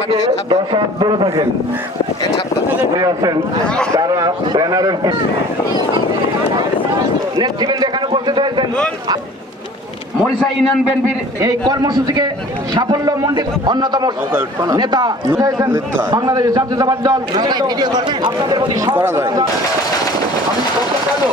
থেকে 10 হাত দূরে থাকেন। আছেন তারা ব্যানারের নেতৃবৃন্দ এখানে উপস্থিত হয়েছেন। মরিচা ইউনিয়ন বিএনপির এই কর্মসূচিকে সাফল্য মণ্ডিত অন্যতম নেতা হয়েছেন বাংলাদেশ জাতীয়তাবাদী দল। আপনাদের প্রতি আমি বলতে চাইব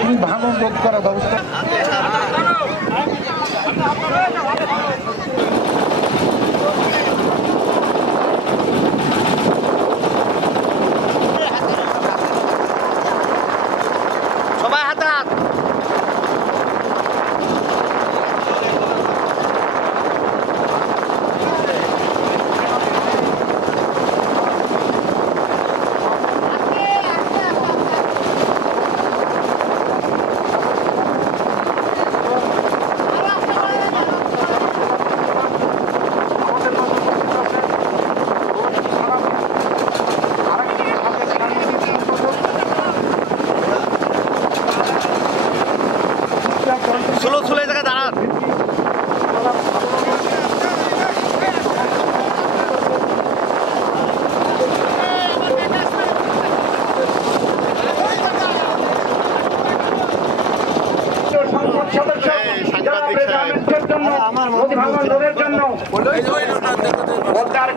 তুমি ভাঙন রোধ করার ব্যবস্থা সবাই হাতে হাত। ষোলো জায়গায় দাঁড়ান।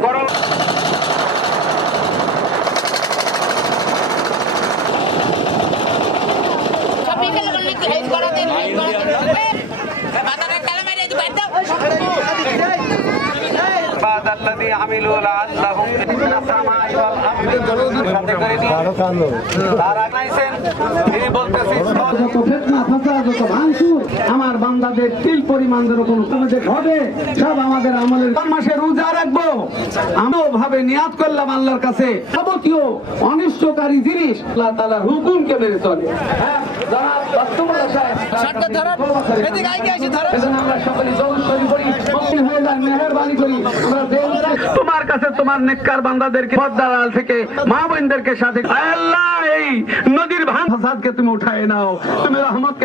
গরম الذي عملوا لعلهم من السماء আমার বান্দাদের তিল পরিমাণ যেরকম হবে সব আমাদের আমলের মাসে রোজা রাখবো। আমিও ভাবে নিয়াত করলাম আল্লাহর কাছে যাবতীয় অনিষ্টকারী জিনিস আল্লাহ তাআলার হুকুমকে মেনে চলে। আমরা সকলে জলসরি করি হয়ে যায় মেহেরবানি করি। তোমার কাছে তোমার নেককার বান্দাদেরকে পদ্মার থেকে মা বোনদেরকে সাথে আল্লাহ এই নদীর ভাঙ ফাসাদকে তুমি উঠায় নাও, তুমি রহমত